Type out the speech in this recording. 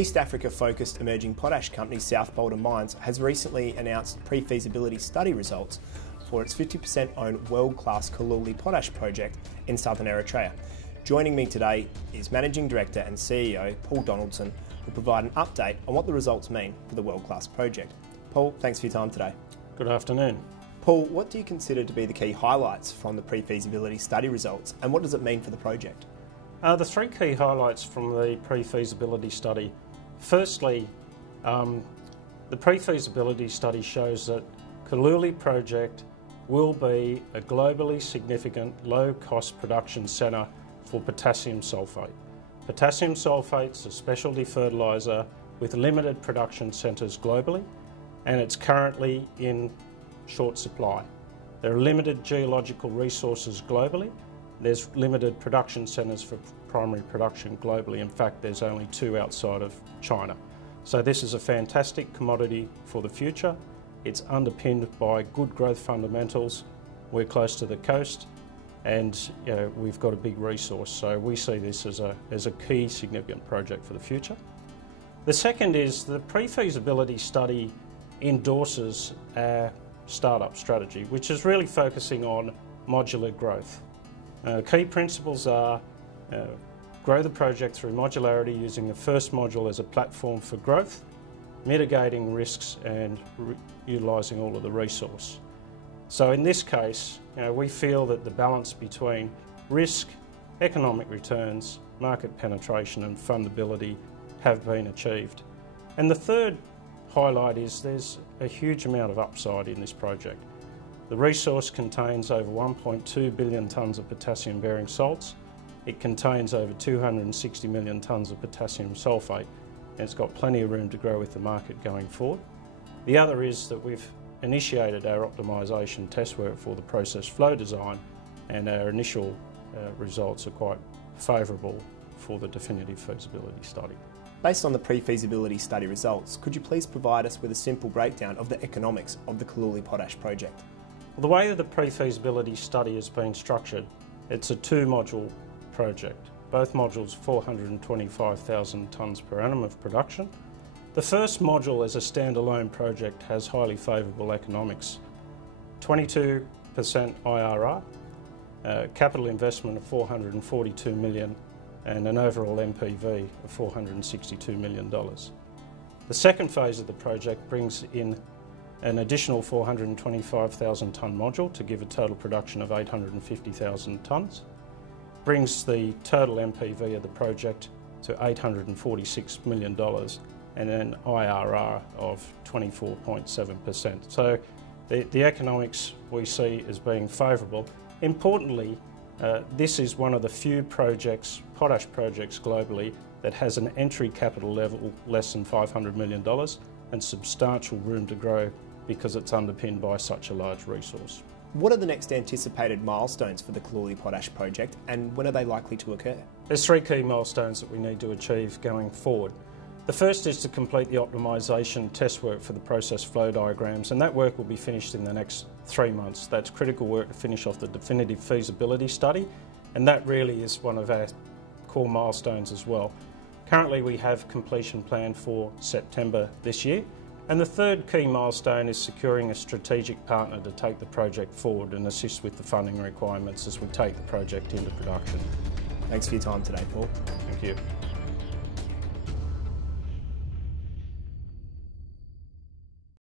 East Africa-focused emerging potash company South Boulder Mines has recently announced pre-feasibility study results for its 50% owned world-class Colluli Potash project in southern Eritrea. Joining me today is Managing Director and CEO Paul Donaldson, who will provide an update on what the results mean for the world-class project. Paul, thanks for your time today. Good afternoon. Paul, what do you consider to be the key highlights from the pre-feasibility study results, and what does it mean for the project? The three key highlights from the pre-feasibility study. Firstly, the pre-feasibility study shows that Colluli project will be a globally significant low-cost production centre for potassium sulphate. Potassium sulphate is a specialty fertiliser with limited production centres globally, and it's currently in short supply. There are limited geological resources globally. There's limited production centres for primary production globally. In fact, there's only 2 outside of China. So this is a fantastic commodity for the future. It's underpinned by good growth fundamentals. We're close to the coast, and we've got a big resource. So we see this as a key significant project for the future. The second is the pre-feasibility study endorses our startup strategy, which is really focusing on modular growth. Key principles are grow the project through modularity, using the first module as a platform for growth, mitigating risks and utilising all of the resource. So in this case, we feel that the balance between risk, economic returns, market penetration and fundability have been achieved. And the third highlight is there's a huge amount of upside in this project. The resource contains over 1.2 billion tonnes of potassium-bearing salts. It contains over 260 million tonnes of potassium sulphate, and it's got plenty of room to grow with the market going forward. The other is that we've initiated our optimisation test work for the process flow design, and our initial results are quite favourable for the definitive feasibility study. Based on the pre-feasibility study results, could you please provide us with a simple breakdown of the economics of the Colluli Potash project? Well, the way that the pre-feasibility study has been structured, it's a 2-module project. Both modules 425,000 tonnes per annum of production. The first module as a standalone project has highly favourable economics. 22% IRR, capital investment of $442 million and an overall NPV of $462 million. The second phase of the project brings in an additional 425,000 tonne module to give a total production of 850,000 tonnes. Brings the total NPV of the project to $846 million and an IRR of 24.7%. So the economics we see as being favourable. Importantly, this is one of the few potash projects globally that has an entry capital level less than $500 million and substantial room to grow because it's underpinned by such a large resource. What are the next anticipated milestones for the Colluli Potash project, and when are they likely to occur? There's 3 key milestones that we need to achieve going forward. The first is to complete the optimisation test work for the process flow diagrams, and that work will be finished in the next 3 months. That's critical work to finish off the definitive feasibility study, and that really is one of our core milestones as well. Currently we have completion planned for September this year, and the third key milestone is securing a strategic partner to take the project forward and assist with the funding requirements as we take the project into production. Thanks for your time today, Paul. Thank you.